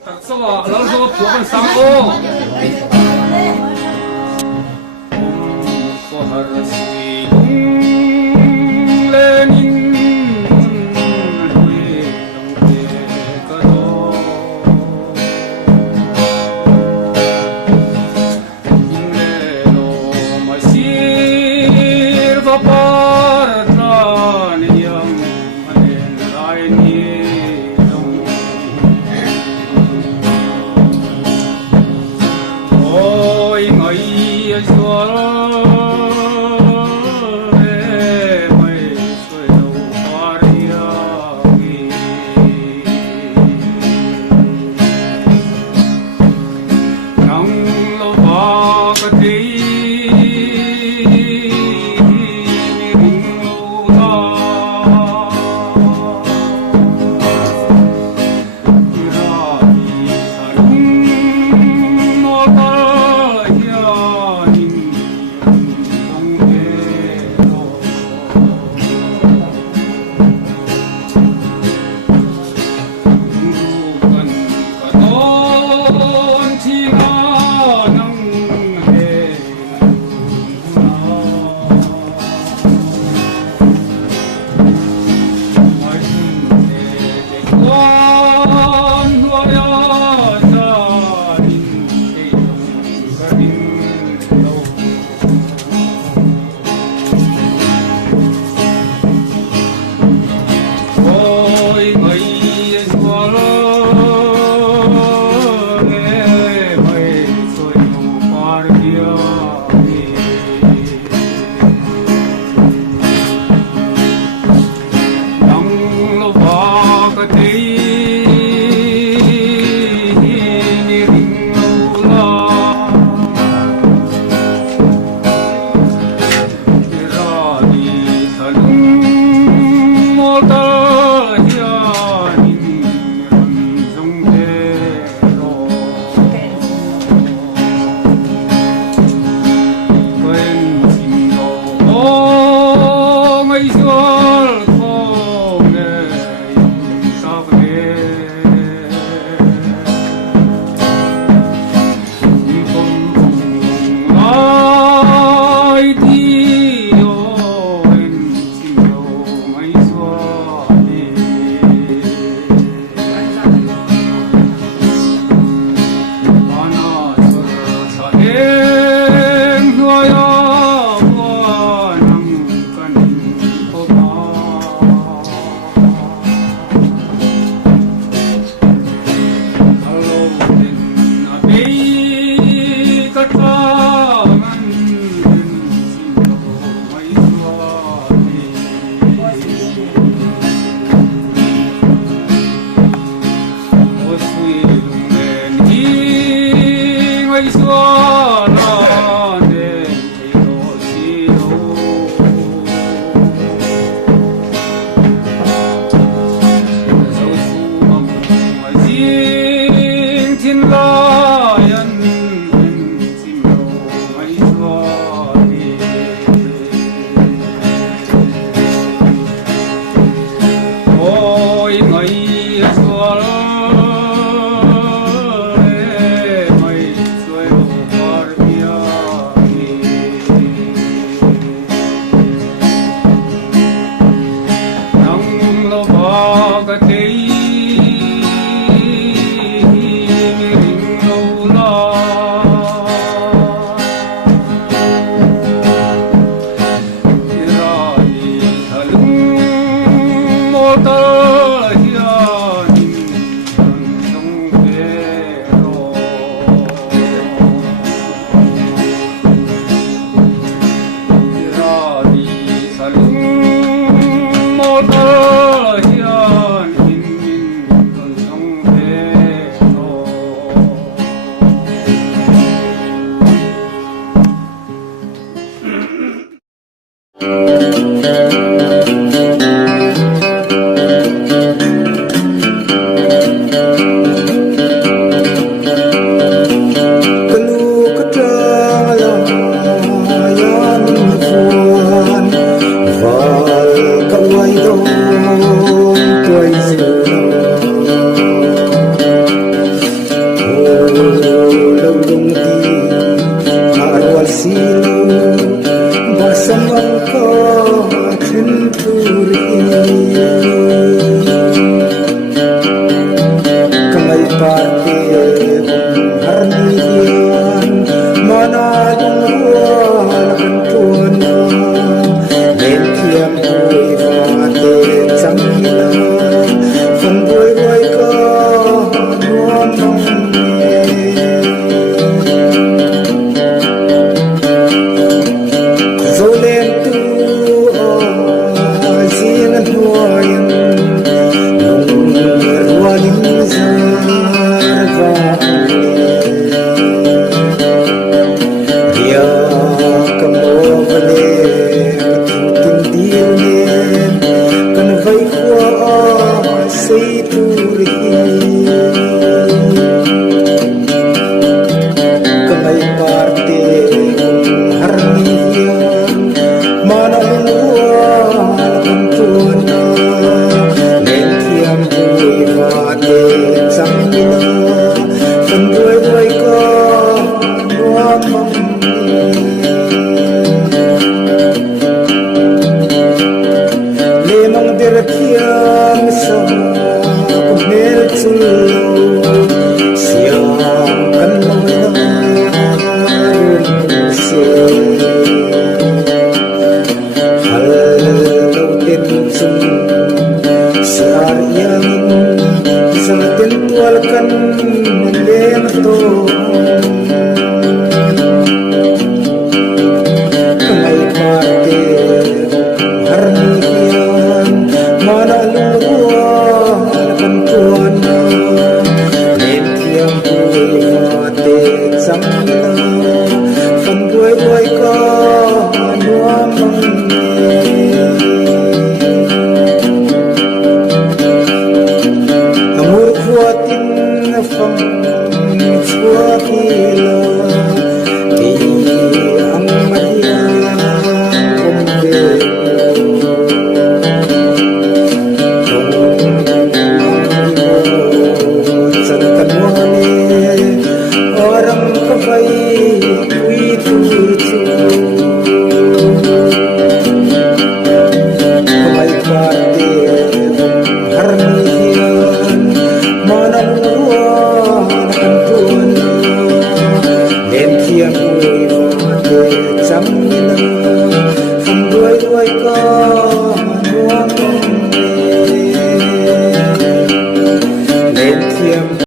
Taksawa, lalu sama bukan sampo. Koharasi lenin parte harnian manalung walakan tuana len kiam hui vate chamila fan boy boy ka nuam zolen tu zing nuayan rualim zarva ya kamovale tin dilnen kan vai khwa sei turi kamai parte harnian manalua kan tuana len kiam hui vate chamila fan boy boy ka nuam lemang derakiam sa kumel chulo siang kan moina se hal tin sum siar yang isang tentual kan lem to kamay parte harnian manalua kan tuana len kiam hui vate chamila fan boy boy ka nuam amur kuatin fam chuakila ti ang maria kumbe orang kafai